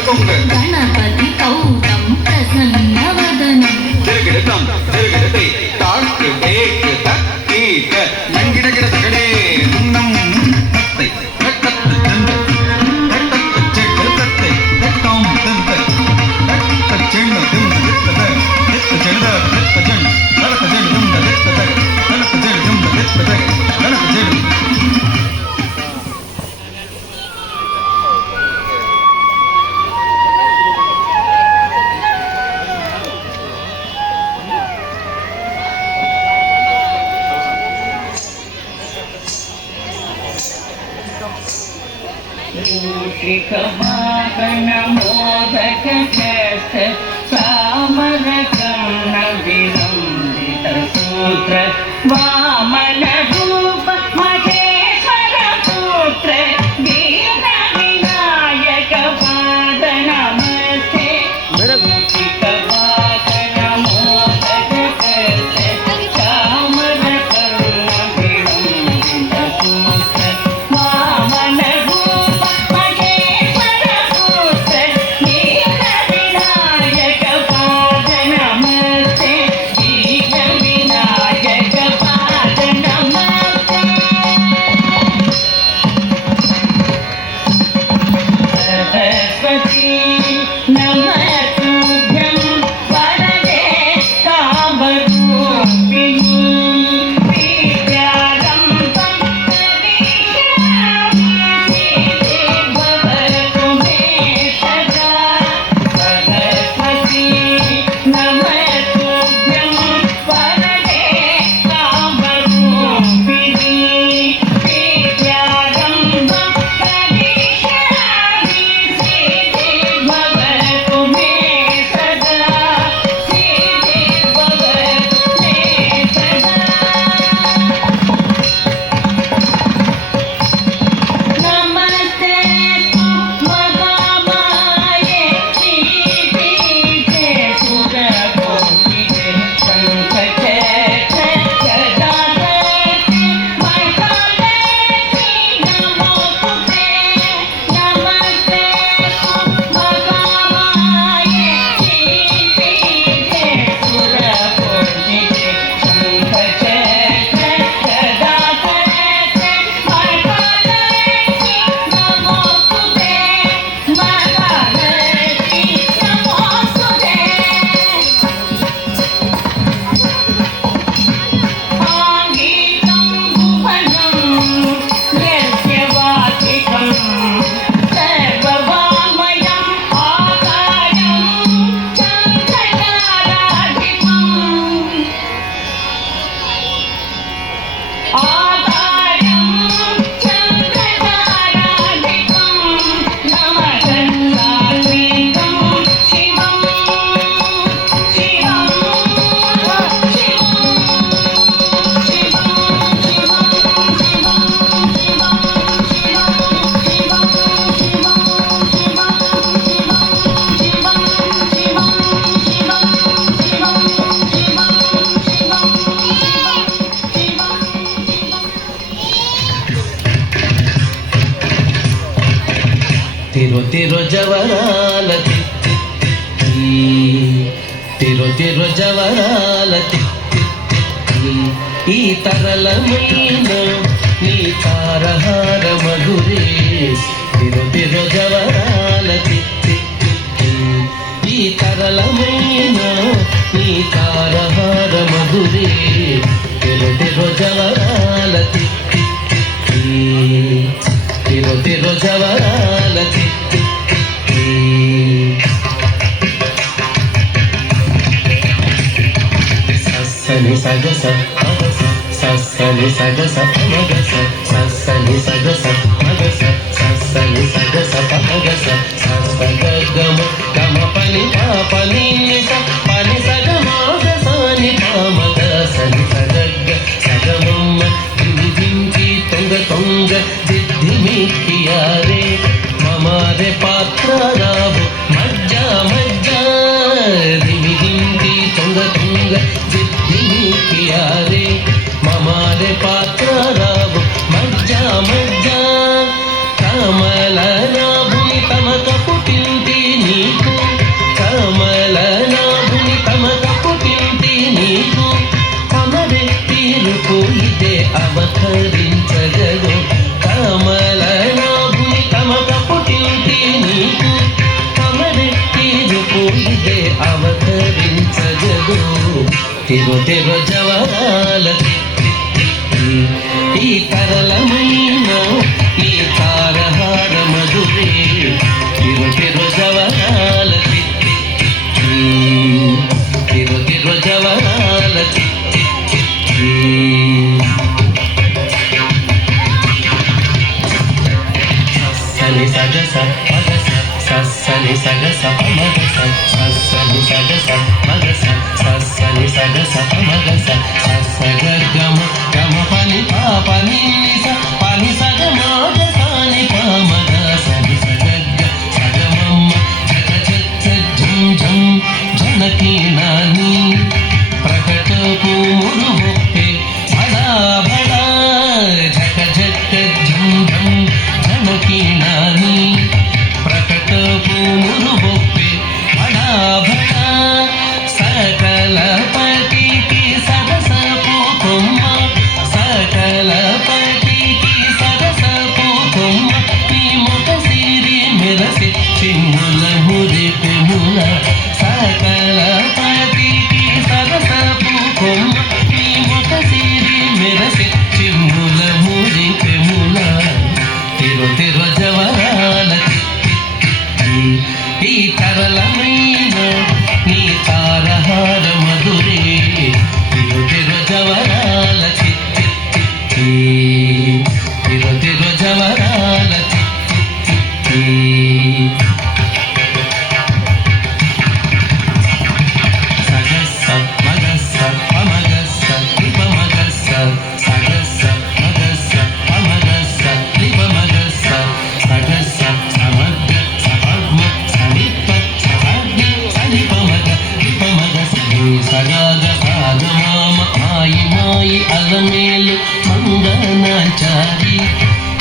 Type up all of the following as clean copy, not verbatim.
गणपति कौतं प्रसन्नवदनं तिरुगिडतं तिरुगिडते ताक एक तक्कीट नंगिडगिड तगडे नम तत्ते तत्त चंद तत्त चेड तत्ते तत्तम तंत तत्त चेड दुम तत्त तत्त चेड तत्त चंद तत्त चेड दुम तत्त तत्त चेड दुम तत्त तत्त चेड मोदक सामरकर्ण विलंबित सूत्र वामन रूप महेश्वर पुत्र दीन विनायक पाद नमस्ते मूषिक वाहन मोदक सामरकर्ण विलंबित सूत्र वामन తిరు తిరు జవరాల తిరు తిరు జవరాల ఈ తరళమైన నీ తారహార మధురే తిరు తిరు జవరాల తరళమైన నీ తారహార మధురే తెరో తెరో జవరాల తిత్తి తెరో తెరో జవరాల తిత్తి సని సగస మగస సని సగస మగస సని సగస మగస సని సగస మగస సగమ గమ పని పాపని పని సగమాగ సాని పామగ సని సగగ సగమమ్మ దించి తొంగ తొంగ దిద్ది మిక్కియారే మమారే పాత్ర రావు మజ్జ మజ్జ దిమి దించి తొంగ తొంగ దిద్ది మిక్కియారే మమారే పాత్ర రావు మజ్జ మజ్జ కమల నాభుని తమక పుట్టింటి నీకు కమల నాభుని తమక పుట్టింటి నీకు కమరే తీరుపు ఇదే అవతరించగదు కమల నాభుని తమక పుట్టింటి నీకు కమరే తీరుపు ఇదే అవతరించగదు తెరో తెరో జవరాల ఈ తరళమైన ఈ తారహార మధురే తెరో తెరో జవరాల తెరో తెరో జవరాల సని సగస మగస సని సగస మగస సని సగస మగస సని సగస మగస సగమ గమ పని పాపని పని సగమాగ సాని పామగ సని సగగ సగమమ్మ జగ జగ జం జం జనకి నాని ప్రకట పూమురు బొప్పే బడా బడా జగ జగ జం జం జనకి నాని ప్రకట పూమురు బొప్పే బడా బడా సకల పతికి సరస పూకొమ్మ సకల పతికి సరస పూకొమ్మ నీ ముఖ సిరి మెరసి చిన్నుల మురిపెముల సకల పతికి సరస పూకొమ్మ నీ ముఖ సిరి మెరసి చిన్నుల మురిపెముల తెరో తెరో జవరాల ఈ తరళమైన నీ తారహార మధురే తెరో తెరో జవరాల తెరో తెరో జవరాల సగస్స మగస్స పమగస్స లిపమగస్స సగస్స మగస్స పమగస్స లిపమగస్స సగస్స సమగ్గ సపద్మ సనిప్ప సహగ్ని సనిపమగ లిపమగ సగాగ సాగమామ మాయి మాయి అలమేలు మంగనాచారి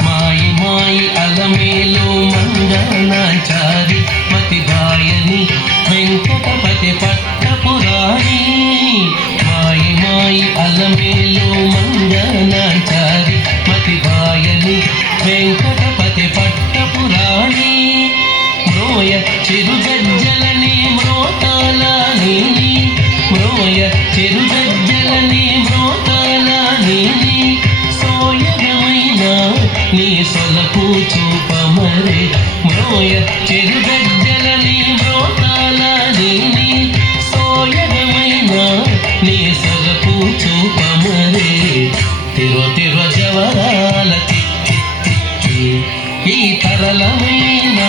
మాయి మాయి అలమేలు మంగనాచారి మతిబాయని వెంకటపతి పట్టపురాణి మాయి మాయి అలమేలు మంగనాచారి మతిబాయని వెంకటపతి పట్టపురాణి మ్రోయ చిరుగజ్జలని మ్రోతాలని మ్రోయ చిరుగజ్జలని మ్రోతాలని సోయగమైన నీ సొలపు చూపమరే మ్రోయ చిరుగజ్జలని మ్రోతాలని సోయగమైన నీ సొలపు చూపమరే తెరో తెరో జవరాల ఈ తరళమైన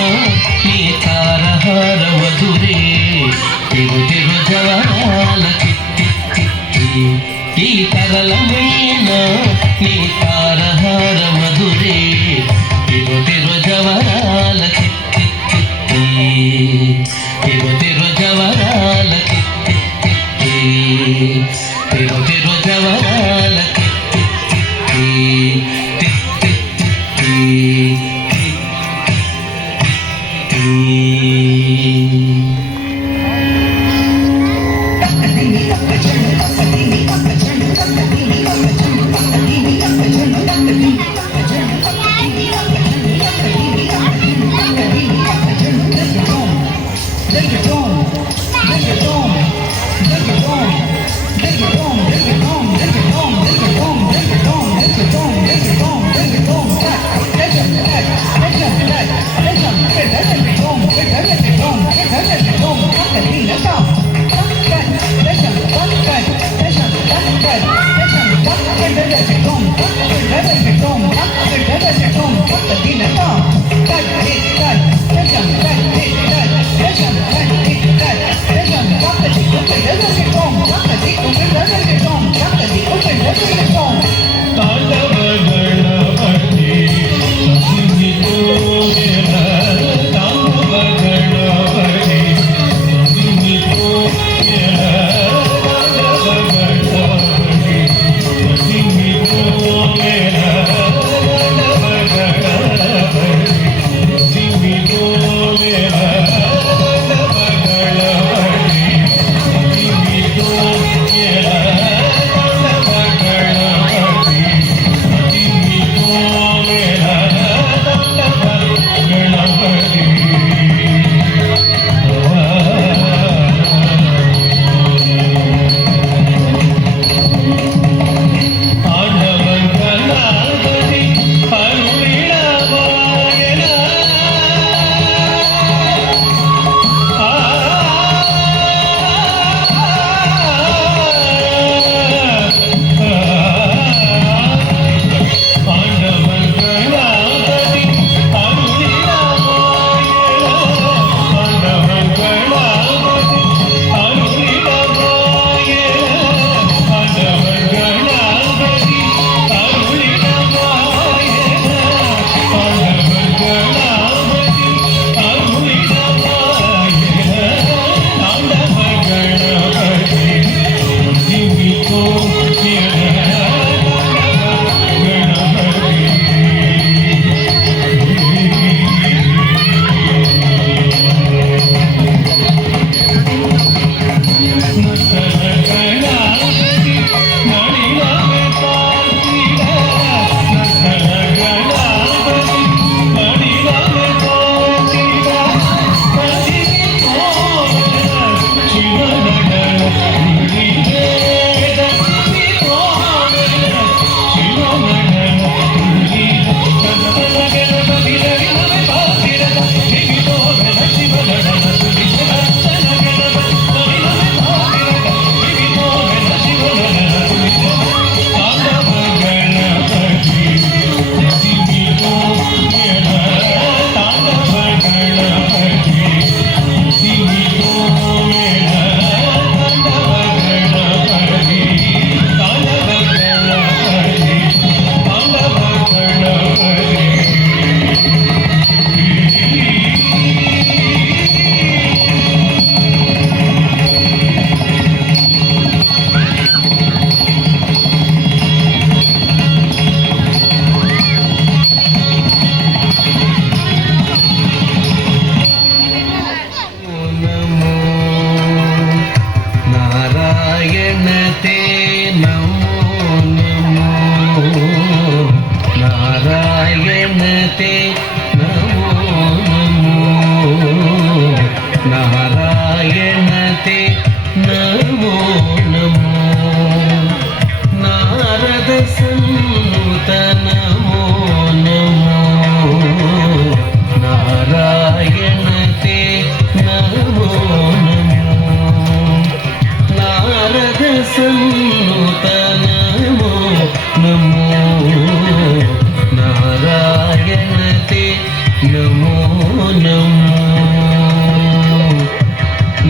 నీ తారహార మధురే తెరో తెరో జవరాల ఈ తరళమైన నీ తారహార మధురే తెరో తెరో జవరాల తెరో తెరో జవరాల తెరో తెరో జవరాల Take it home.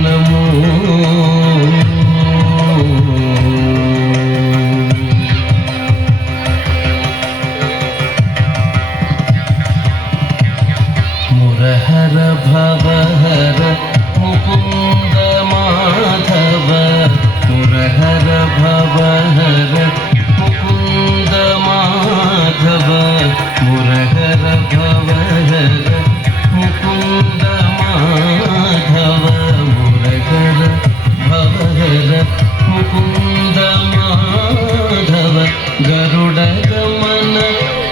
నమో మురహర భవహర ముకుంద మాధవ మురహర భవహర ముకుంద మాధవ మురహర భవహర ముకుంద మాధవ మురహర భవహర ముకుంద మాధవ గరుడ గమన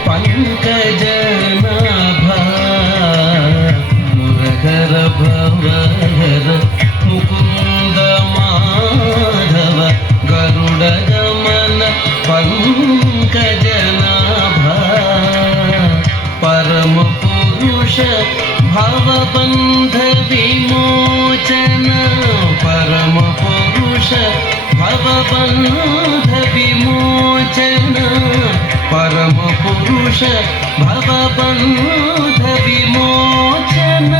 పంకజనాభ మురహర భవహర ముకుంద మాధవ గరుడ గమన పంకజనాభ పరమ పురుష భవబంధ విమోచన పరమ పురుష భవబంధ విమోచన పరమ పురుష భవబంధ విమోచన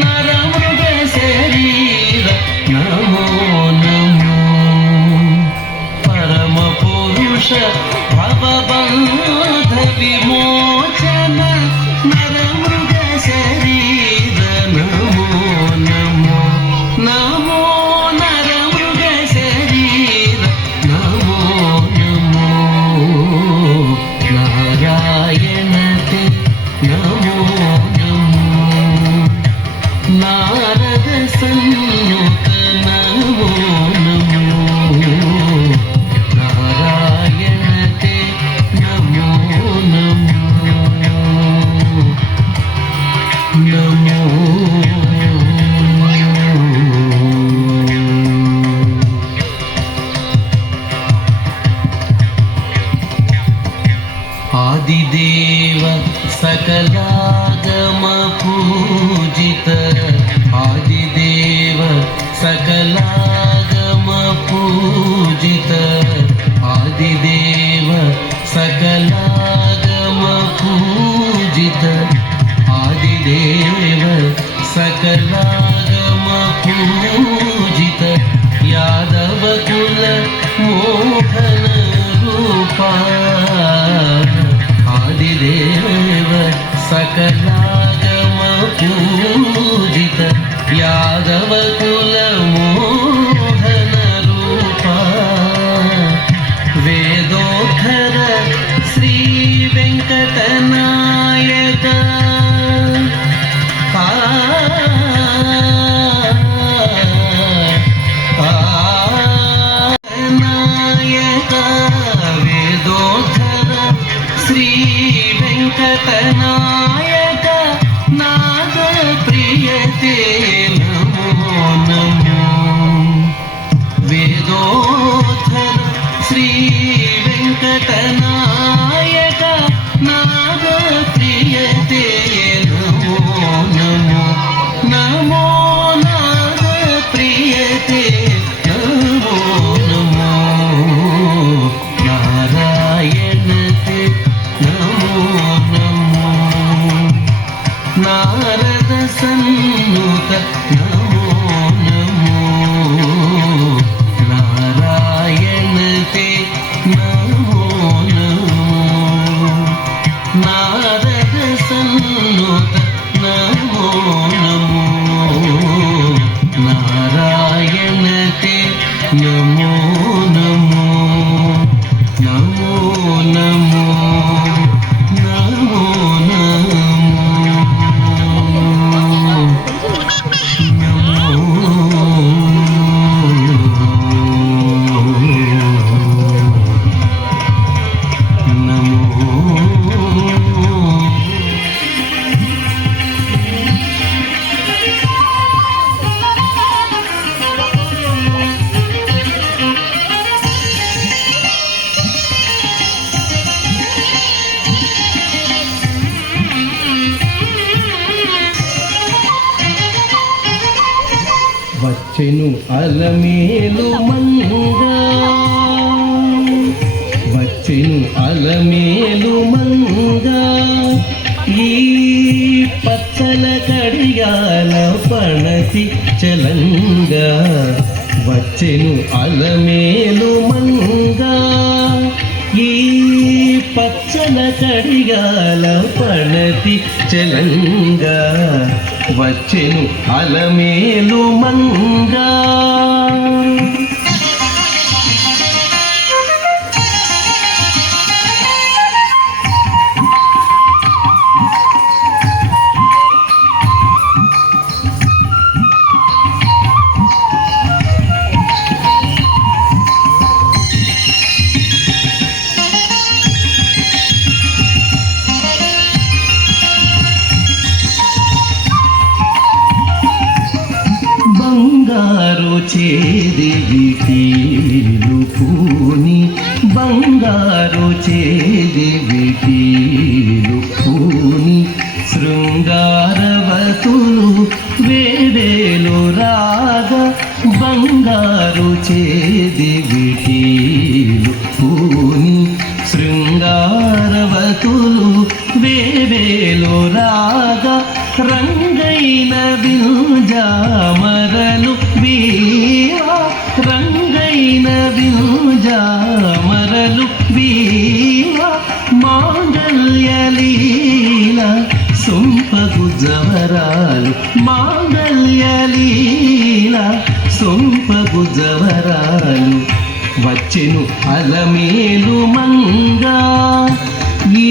నరమృగ శరీర నమో నమో పరమ పురుష భవబంధ విమోచన నరమృగ శరీర నమో నమో నమో నరమృగ శరీర నమో నమో నారాయణతే నమో నమో నారద సన్నుత నమో నమో నారాయణతే నమో నమో నమో ఆదిదేవ సకలాగమ పూజిత ఆదిదేవ సకలాగమ పూజిత ఆదిదేవ సకలాగమ పూజిత ఆదిదేవ సకలాగమ పూజిత యాదవ కుల మోహన రూపా ఆదిదేవ సకలాగమ పూజిత యాదవ కుల మోహన రూపా వేదోత్తర శ్రీ వెంకటనాయక నాయక వేదోత్తర శ్రీ వెంకటనాయక నాద ప్రియతే నమో నమో వేదోత్తర శ్రీ వెంకటనాయక నాద ప్రియతే నమో నమో నమో నాద ప్రియతే నమో నమో నారాయణతే నమో నమో నారద సన్నుత నమో నమో నారాయణతే నమో నమో నారద సన్నుత నమో నమో నారాయణతే నమో నమో నమో నమో నమో వచ్చెను అలమేలు మంగా వచ్చెను అలమేలు మంగా ఈ పత్త పచ్చల కడియాల పణతి చలంగా వచ్చెను అలమేలు మంగా ఈ పచ్చల కడియాల పణతి చలంగా వచ్చెను అలమేలు మంగా బంగారు చేది విటీలు పూని బంగారు చేది విటీలు పూని శృంగారవతులు వేవేలు రాగా బంగారు చేది విటీలు పూని శృంగారవతులు వేవేలు రాగా రంగైన వినుజామరలు వీవా రంగైన వినుజామరలు వీవా మాంగళ్యలీల సొంపగు జవరాలు మాంగళ్యలీల సొంపగు జవరాలు వచ్చెను అలమేలు మంగా ఈ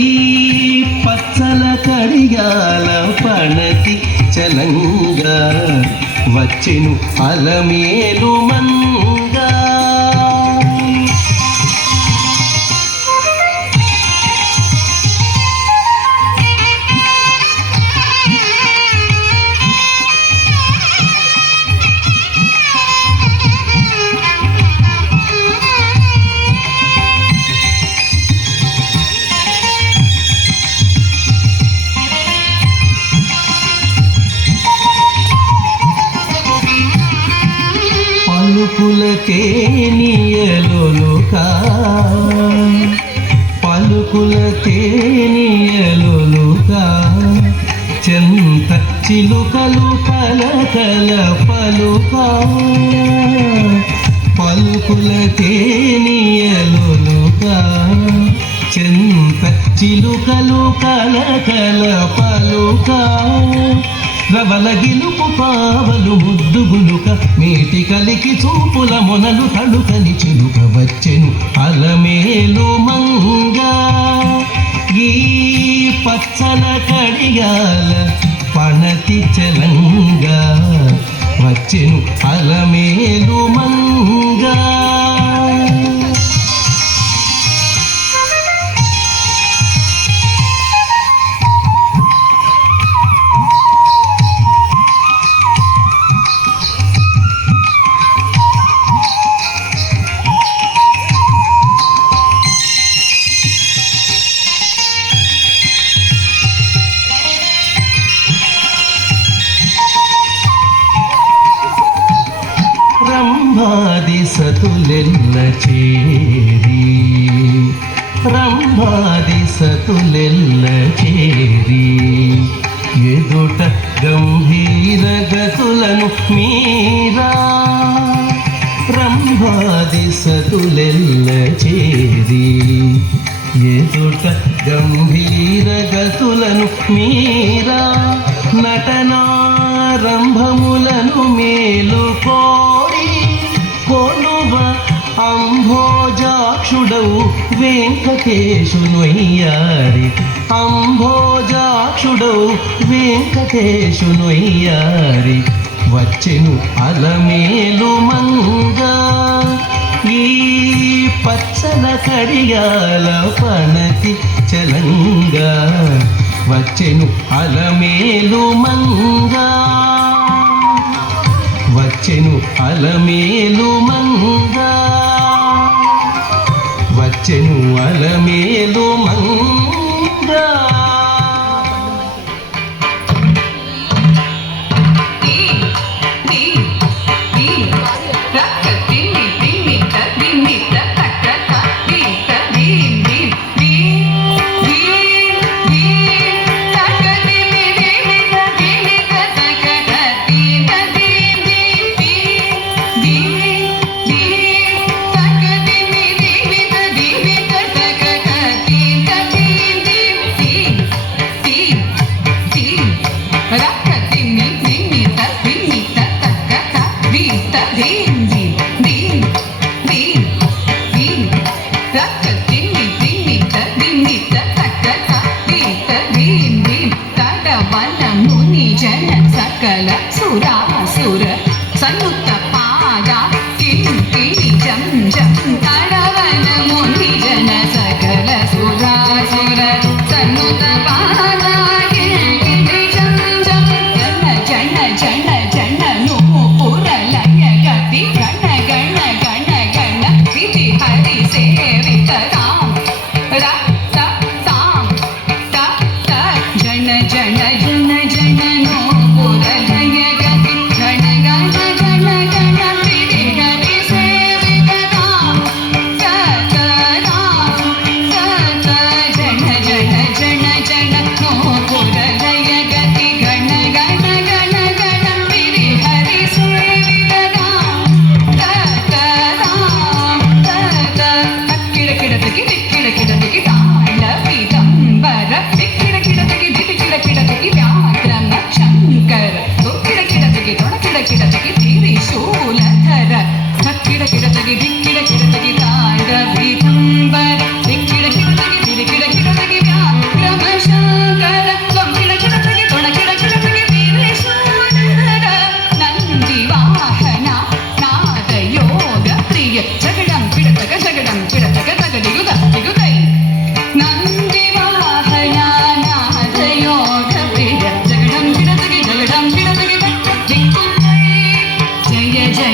పచ్చల కడియాల పణతి చలంగా వచ్చెను అలమేలు మంగా పలుకులకే నియలులుకా పలుకులకే నియలులుకా చెంత చిలుకలు కలకల పలుకా పలుకులకే నియలులుకా చెంత చిలుకలు కలకల పలుకా రవల గిలుపు పావలు ముద్దుగులుక మేటి కలికి చూపుల మొనలు తడుకని చిలుక వచ్చెను అలమేలు మంగా ఈ పచ్చల కడియాల పణతి చలంగా వచ్చెను అలమేలు మంగా రంభాది సతులెల్ల చేరి రంభాది సతులెల్ల చేరి ఎదుట గంభీర గతులను మీరా రంభాది సతులెల్ల చేరి ఎదుట గంభీర గతులను మీరా నటనారంభములను మేలుకోరి కొలువ అంభోజాక్షుడవు వెంకటేశునయ్యారి అంభోజాక్షుడవు వెంకటేశునయ్యారి వచ్చెను అలమేలు మంగా ఈ పచ్చల కడియాల పణతి చలంగా వచ్చెను అలమేలు మంగా వచ్చెను అలమేలు మంగా వచ్చెను అలమేలు మంగా ी ಸಕಲ ಸುರಾಸುರ ಸನ್ನುತ್ತ ಪಾದ ಕಿಂಕಿಣಿ ಜಂ ಜಂ ತಡವನ ಮುನಿ ಜನ ಸಕಲ ಸುರಾಸುರ ಸನ್ನುತ್ತ ಪಾದ ಕಿಂಕಿಣಿ ಜಂ ಜಂ ಜನ ಜನ ಜನ ಜನ ನೂಪುರ ಲಯ ಗತಿ ಗಣ ಗಣ ಗಣ ಗಣ ವಿಧಿ ಹರಿ ಸೇವಿತ ರಾಮ ರ ತ ತಾಂ ತ ತ ಜನ ಜನ ಜನ ಜನ ನೂಪುರ ಲಯ ಗತಿ ಗಣ ಗಣ ಗಣ ಗಣ ವಿಧಿ ಹರಿ ಸೇವಿತ ರಾಮ ತ ತ ರಾಮ ತ ತ ಜನ ಜನ ಜನ ಜನ ನೂಪುರ ಲಯ ಗತಿ ಗಣ ಗಣ ಗಣ ಗಣ ವಿಧಿ ಹರಿ ಸೇವಿತ ರಾಮ ತ ತ ರಾಮ ತ ತ ಕಿಡ ಕಿಡತಗಿ ಕಿಡ ಕಿಡತಗಿ ತಾಳ ಪೀತಾಂಬರ ಕಿಡ ಕಿಡತಗಿ ಕಿಡ ಕಿಡತಗಿ ವ್ಯಾಕರಣ ಶಂಕರ ಕಿಡ ಕಿಡತಗಿ ತೊಡ ಕಿಡ ಕಿಡತಗಿ ತ್ರಿಶೂಲಧರ ಕಿಡ ಕಿಡತಗಿ ಕಿಡ ಕಿಡತಗಿ ತಾಳ ಪೀತಾಂಬರ ಕಿಡ ಕಿಡತಗಿ ಕಿಡ ಕಿಡತಗಿ ವ್ಯಾಕರಣ ಶಂಕರ ಕಿಡ ಕಿಡತಗಿ ತೊಡ ಕಿಡ ಕಿಡತಗಿ ತ್ರಿಶೂಲಧರ ನಂದಿ ವಾಹನ ನಾದ ಯೋಗ ಪ್ರಿಯ ಜಗಡಂ ಕಿಡತಗ ಜಗಡಂ ಕಿಡತಗ ತಗಡಿಯುದ ತಿಗುದೈ ನಂದಿ ವಾಹನ ನಾದ ಯೋಗ ಪ್ರಿಯ ಜಗಡಂ ಕಿಡತಗಿ ಜಗಡಂ ಕಿಡತಗಿ ದಿಕ್ಕುದೈ ಜಯ ಜಯ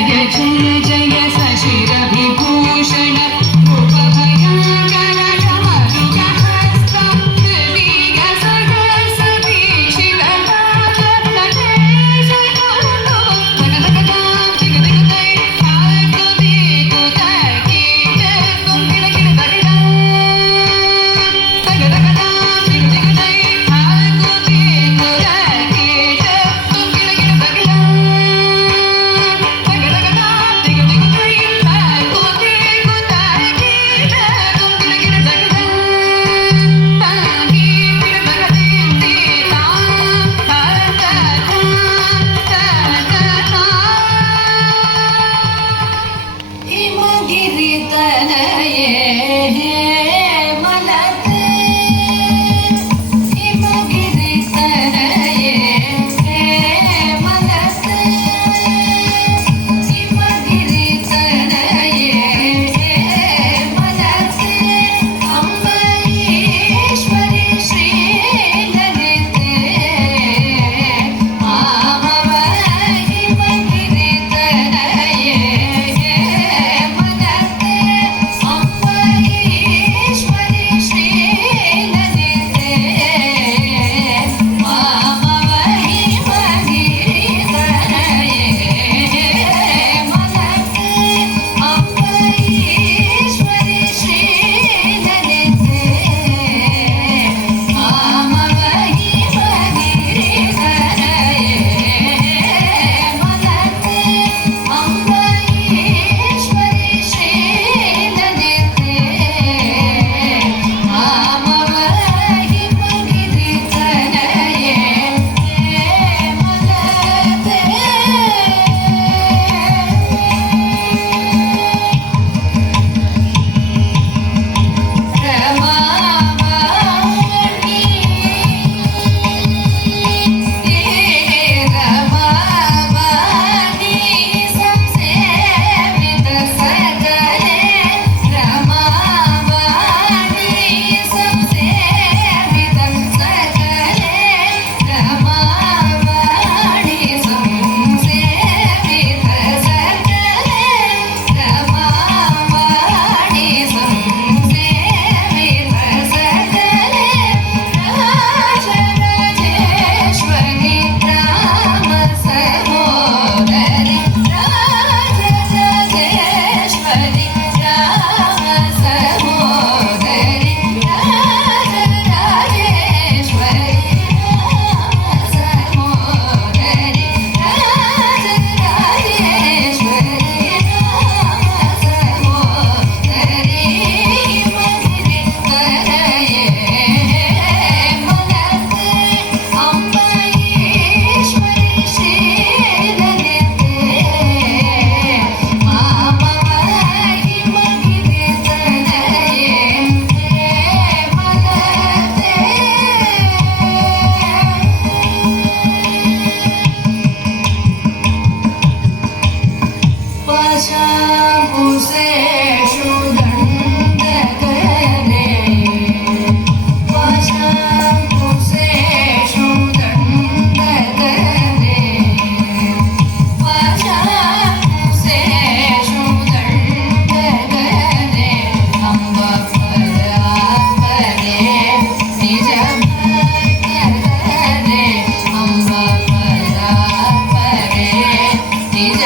ನಿಜ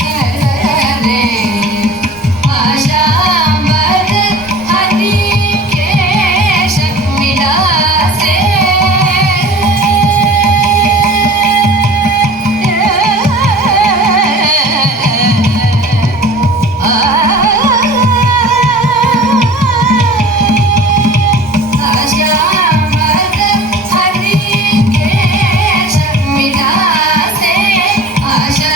ಭಕ್ತರೇ ಆಶಾಮದ ಹರಿಕೇಶ ವಿಲಾಸೆ ಆಶಾ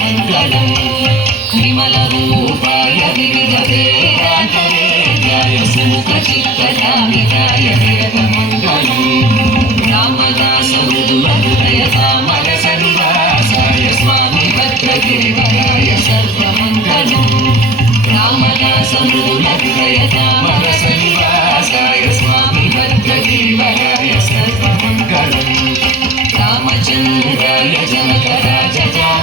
మంగళం విమల రూపాయ వివిధ సుముఖ చిత్తకామికాయ మంగళం రామదాస మృదుల హృదయ తామర సర్వాసాయ స్వామి భద్రగిరివరాయ సర్వమంగళం రామదాస మృదుల హృదయ తామర సర్వాసాయ స్వామి భద్రగిరివరాయ సర్వమంగళం రామచంద్రాయ జనకరాజ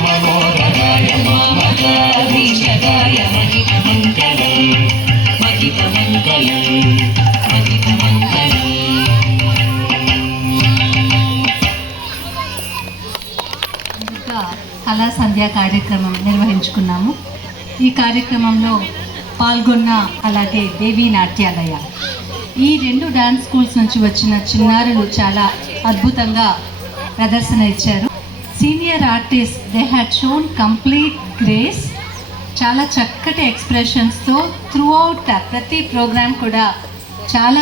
మనోహరాయ మామకాధీశకాయ మహితమంగళం మహితమంగళం మహితమంగళం. కళా సంధ్య కార్యక్రమం నిర్వహించుకున్నాము. ఈ కార్యక్రమంలో పాల్గొన్న అలాగే దేవీ నాట్యాలయ ఈ 2 డాన్స్ స్కూల్స్ నుంచి వచ్చిన చిన్నారులు చాలా అద్భుతంగా ప్రదర్శన ఇచ్చారు. Senior artist they had shown complete grace, చాలా చక్కటి ఎక్స్ప్రెషన్స్తో త్రూ అవుట్ ప్రతి ప్రోగ్రామ్ కూడా చాలా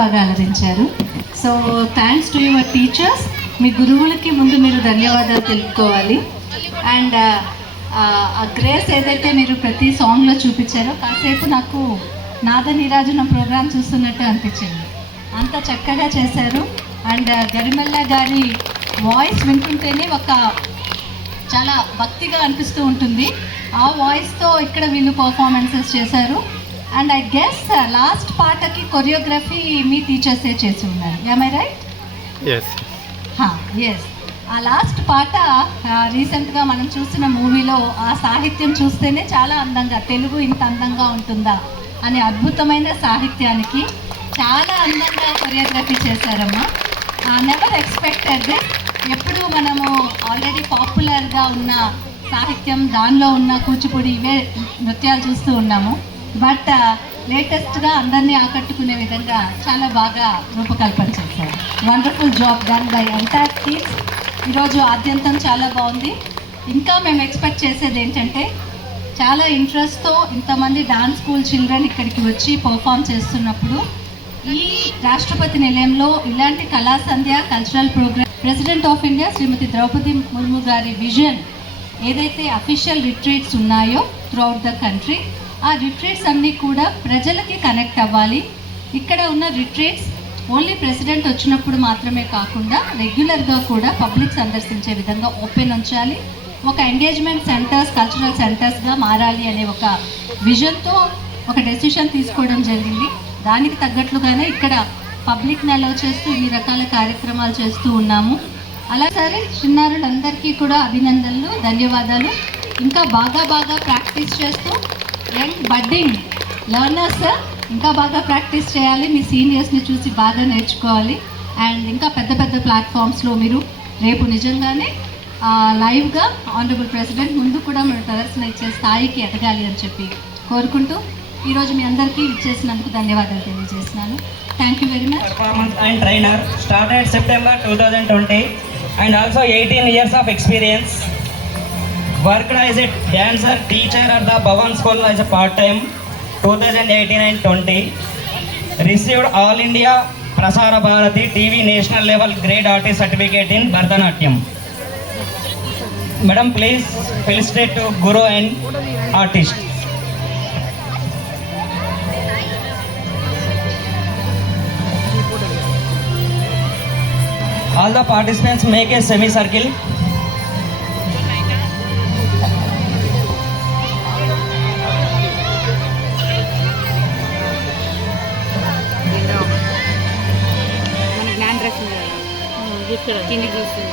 బాగా అలరించారు. So thanks to your teachers. మీ గురువులకి ముందు మీరు ధన్యవాదాలు తెలుపుకోవాలి. అండ్ ఆ గ్రేస్ ఏదైతే మీరు ప్రతి సాంగ్లో చూపించారో కాసేపు నాకు నాద నీరాజనం ప్రోగ్రామ్ చూస్తున్నట్టు అనిపించింది. అంత చక్కగా చేశారు. అండ్ గరిమెల్ల గారి వాయిస్ వింటుంటేనే ఒక చాలా భక్తిగా అనిపిస్తూ ఉంటుంది. ఆ వాయిస్తో ఇక్కడ వీళ్ళు పర్ఫార్మెన్సెస్ చేశారు. అండ్ ఐ గెస్ లాస్ట్ పాటకి కొరియోగ్రఫీ మీ టీచర్సే చేసి ఉన్నారు. Am I right? ఎస్. ఆ లాస్ట్ పాట రీసెంట్గా మనం చూసిన మూవీలో ఆ సాహిత్యం చూస్తేనే చాలా అందంగా, తెలుగు ఇంత అందంగా ఉంటుందా అనే అద్భుతమైన సాహిత్యానికి చాలా అందంగా కొరియోగ్రఫీ చేశారమ్మా. Never expected this. ఎప్పుడు మనము ఆల్రెడీ పాపులర్గా ఉన్న సాహిత్యం, దానిలో ఉన్న కూచిపూడి ఇవే నృత్యాలు చూస్తూ ఉన్నాము. బట్ లేటెస్ట్గా అందరినీ ఆకట్టుకునే విధంగా చాలా బాగా రూపకల్పన చేశారు. Wonderful job done by entire teams. ఈరోజు ఆద్యంతం చాలా బాగుంది. ఇంకా మేము ఎక్స్పెక్ట్ చేసేది ఏంటంటే చాలా ఇంట్రెస్ట్తో ఇంతమంది డాన్స్ స్కూల్ చిల్డ్రన్ ఇక్కడికి వచ్చి పర్ఫామ్ చేస్తున్నప్పుడు ఈ రాష్ట్రపతి నిలయంలో ఇలాంటి Kala Sandhya cultural program president of India Shrimati Droupadi Murmu గారి విజన్ ఏదైతే అఫీషియల్ రిట్రీట్స్ ఉన్నాయో త్రూఅవుట్ ద కంట్రీ, ఆ రిట్రీట్స్ అన్నీ కూడా ప్రజలకి కనెక్ట్ అవ్వాలి. ఇక్కడ ఉన్న రిట్రీట్స్ ఓన్లీ ప్రెసిడెంట్ వచ్చినప్పుడు మాత్రమే కాకుండా రెగ్యులర్గా కూడా పబ్లిక్ సందర్శించే విధంగా ఓపెన్ ఉంచాలి. ఒక ఎంగేజ్మెంట్ సెంటర్స్, కల్చరల్ సెంటర్స్గా మారాలి అనే ఒక విజన్తో ఒక డెసిషన్ తీసుకోవడం జరిగింది. దానికి తగ్గట్లుగానే ఇక్కడ పబ్లిక్ని అలౌ చేస్తూ ఈ రకాల కార్యక్రమాలు చేస్తూ ఉన్నాము. అలా సరే చిన్నారులందరికీ కూడా అభినందనలు, ధన్యవాదాలు. ఇంకా బాగా ప్రాక్టీస్ చేస్తూ యంగ్ బడ్డింగ్ లర్నర్స్ ఇంకా బాగా ప్రాక్టీస్ చేయాలి. మీ సీనియర్స్ని చూసి బాగా నేర్చుకోవాలి. అండ్ ఇంకా పెద్ద ప్లాట్ఫామ్స్లో మీరు రేపు నిజంగానే లైవ్గా ఆనరబుల్ ప్రెసిడెంట్ ముందు కూడా మీరు ప్రదర్శన ఇచ్చే స్థాయికి ఎదగాలి అని చెప్పి కోరుకుంటూ ఈరోజు మీ అందరికీ ఇచ్చేసినందుకు ధన్యవాదాలు తెలియజేస్తున్నాను. Thank you very much. Performance and trainer started September 2020 and also 18 years of experience. Worked as a dancer teacher at the Bhavan School as a part-time 2018 and 20. Received All India Prasara Bharati TV National Level Grade Artist Certificate in Bharatanatyam. Madam, please felicitate to Guru and artist. All the participants make a semicircle. మన Gyan dress కిందికి చూస్తుంది.